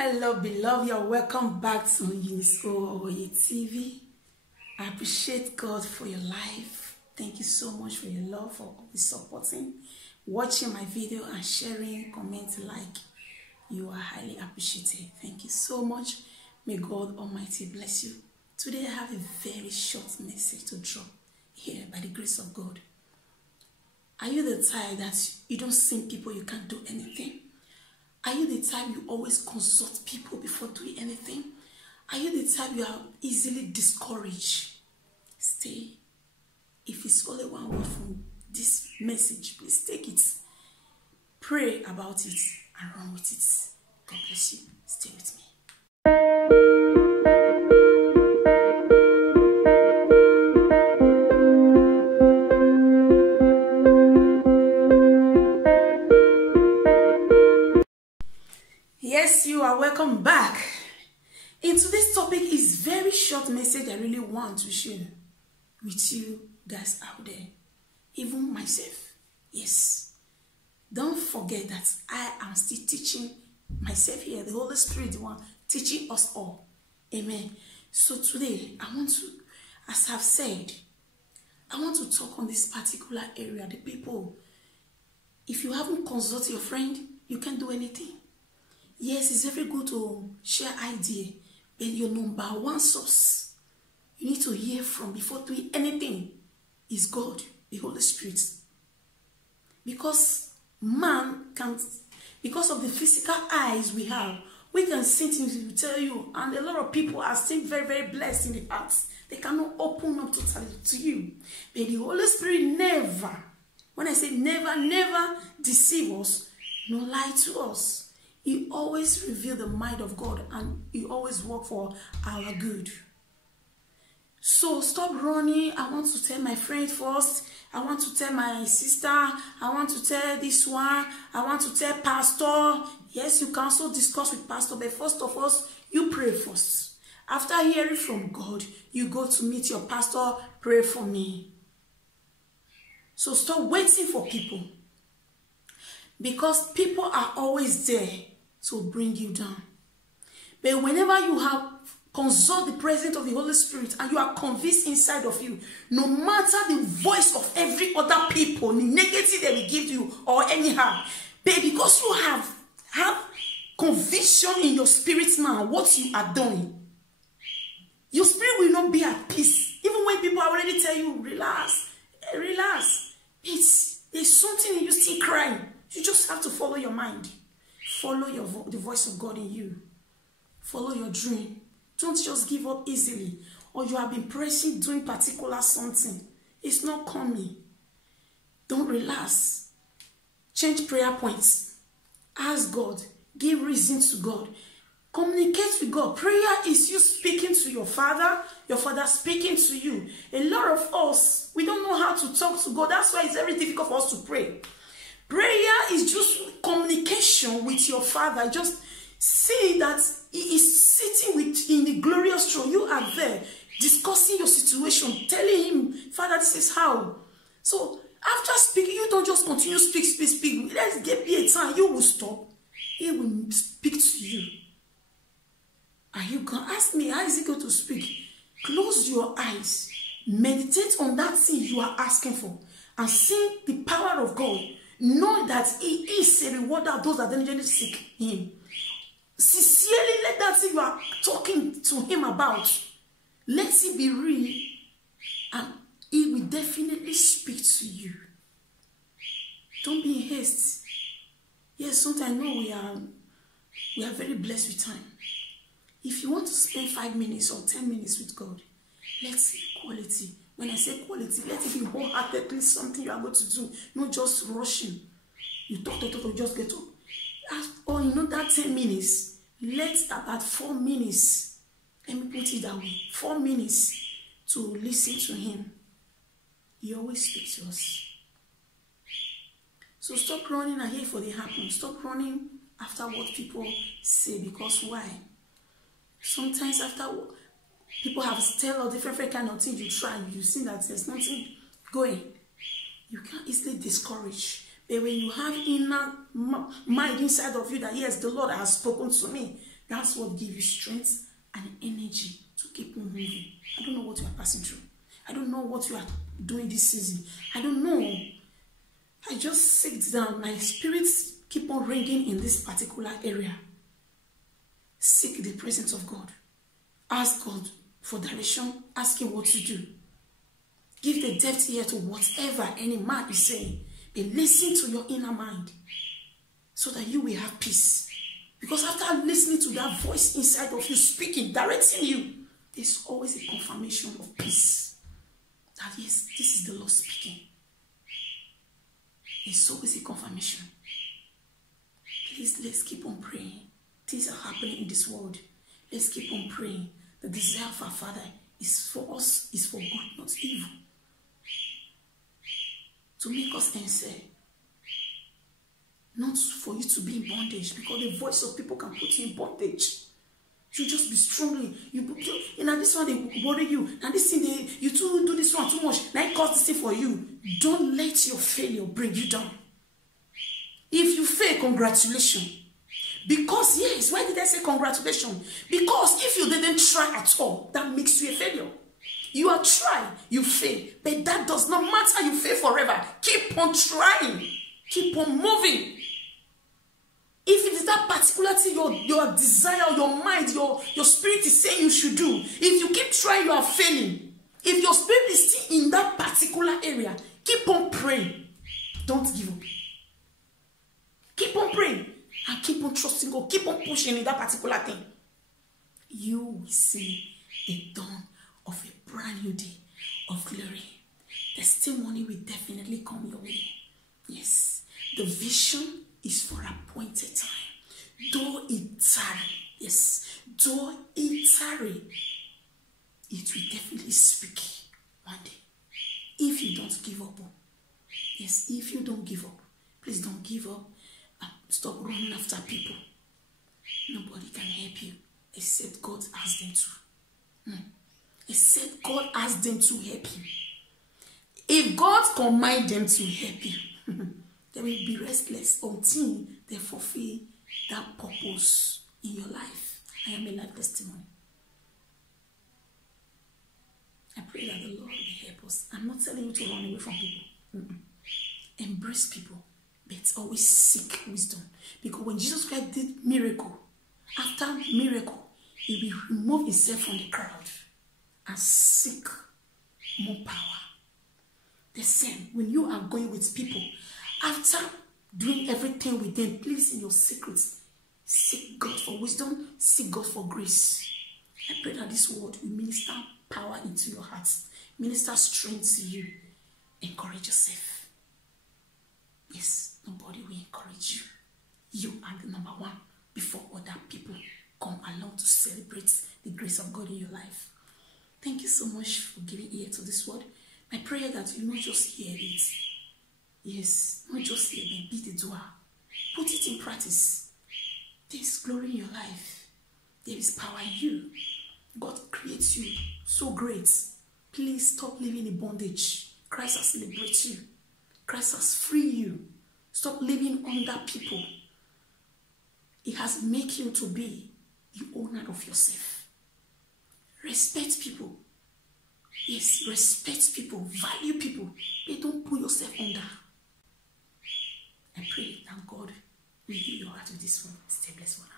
Hello, beloved. You're welcome back to Eunice Owoye TV. I appreciate God for your life. Thank you so much for your love, for always supporting, watching my video, and sharing, comment, like. You are highly appreciated. Thank you so much. May God Almighty bless you. Today I have a very short message to drop here by the grace of God. Are you the type that you don't see people, you can't do anything? Are you the type you always consult people before doing anything? Are you the type you are easily discouraged? Stay. If it's only one word from this message, please take it. Pray about it and run with it. God bless you. Stay with me. Yes, you are welcome back. In today's topic is very short message I really want to share with you guys out there, even myself. Yes, don't forget that I am still teaching myself here, the Holy Spirit, the one teaching us all. Amen. So today I want to, as I've said, I want to talk on this particular area. The people, if you haven't consulted your friend, you can't do anything. Yes, it's very good to share idea, but your number one source you need to hear from before doing anything is God, the Holy Spirit. Because man can't, because of the physical eyes we have, we can see things we tell you, and a lot of people are still very, very blessed in the heart. They cannot open up totally to you. But the Holy Spirit never, when I say never, never deceive us, nor lie to us. He always reveals the mind of God, and he always works for our good. So stop running. I want to tell my friend first. I want to tell my sister. I want to tell this one. I want to tell pastor. Yes, you can also discuss with pastor, but first of all, you pray first. After hearing from God, you go to meet your pastor. Pray for me. So stop waiting for people, because people are always there to bring you down. But whenever you have consult the presence of the Holy Spirit and you are convinced inside of you, no matter the voice of every other people, the negative they will give you or anyhow, but because you have conviction in your spirit now what you are doing, your spirit will not be at peace. Even when people already tell you relax, relax, there's something in you still crying. You just have to follow your mind. Follow the voice of God in you. Follow your dream. Don't just give up easily. Or you have been pressing, doing particular something. It's not coming. Don't relax. Change prayer points. Ask God. Give reason to God. Communicate with God. Prayer is you speaking to your father speaking to you. A lot of us, we don't know how to talk to God. That's why it's very difficult for us to pray. Prayer is just communication with your father. Just see that he is sitting in the glorious throne. You are there discussing your situation, telling him, Father, this is how. So after speaking, you don't just continue speak. Let's be a time. You will stop. He will speak to you. Are you going to ask me, how is he going to speak? Close your eyes. Meditate on that thing you are asking for and see the power of God. Know that he is a rewarder of those that diligently seek him. Sincerely let that thing you are talking to him about, let it be real, and he will definitely speak to you. Don't be in haste. Yes, sometimes I know we are very blessed with time. If you want to spend 5 minutes or 10 minutes with God, let's quality. When I say quality, let it be wholeheartedly something you are going to do, not just rushing. You talk, just get up. Or you know that 10 minutes, let about 4 minutes, let me put it that way, 4 minutes to listen to him. He always speaks to us. So stop running ahead for the happen. Stop running after what people say, because why? Sometimes after people have tell all different kind of things you try, you see that there's nothing going. You can easily discourage. But when you have inner mind inside of you that yes, the Lord has spoken to me, That's what gives you strength and energy to keep on moving. I don't know what you are passing through. I don't know what you are doing this season. I don't know. I just sit down. My spirits keep on ringing in this particular area. Seek the presence of God. Ask God for direction. Ask Him what to do. Give the deaf ear to whatever any man is saying. But listen to your inner mind so that you will have peace. Because after listening to that voice inside of you speaking, directing you, there's always a confirmation of peace. That yes, this is the Lord speaking. There's always a confirmation. Please, let's keep on praying. Things are happening in this world. Let's keep on praying. The desire of our Father is for us, is for good, not evil. To make us answer. Not for you to be in bondage, because the voice of people can put you in bondage. You just be strongly. This one they worry you. And this thing you too do this one too much. Now it cause this thing for you. Don't let your failure bring you down. If you fail, congratulations. Because yes, why did I say congratulations? Because if you didn't try at all, that makes you a failure. You are trying, you fail. But that does not matter, you fail forever. Keep on trying. Keep on moving. If it is that particular thing your desire, your mind, your spirit is saying you should do, if you keep trying, you are failing. If your spirit is still in that particular area, keep on praying. Don't give up. Keep on praying and keep on trusting God. Keep on pushing in that particular thing. You will see the dawn of a brand new day of glory. Testimony will definitely come your way. Yes, the vision is for appointed time. Though it tarry, yes, though it tarry, it will definitely speak one day. If you don't give up, yes, if you don't give up, please don't give up and stop running after people. Nobody can help you except God asked them to. Except God asked them to help you. If God commands them to help you, they will be restless until they fulfill that purpose in your life. I am a life testimony. I pray that the Lord will help us. I'm not telling you to run away from people. Embrace people, but always seek wisdom. Because when Jesus Christ did miracle, after miracle, He will remove Himself from the crowd and seek more power. The same, when you are going with people, after doing everything with them, please in your secrets, seek God for wisdom, seek God for grace. I pray that this word will minister power into your hearts, minister strength to you. Encourage yourself. Yes, nobody will encourage you. You are the number one before other people come along to celebrate the grace of God in your life. Thank you so much for giving ear to this word. My prayer that you not just hear it. Yes, not just hear it, be the doer. Put it in practice. There is glory in your life. There is power in you. God creates you so great. Please stop living in bondage. Christ has liberated you. Christ has freed you. Stop living under people. He has made you to be the owner of yourself. Respect people. Yes, respect people. Value people. But don't put yourself under. I pray that God will heal your heart with this one. Stay blessed one.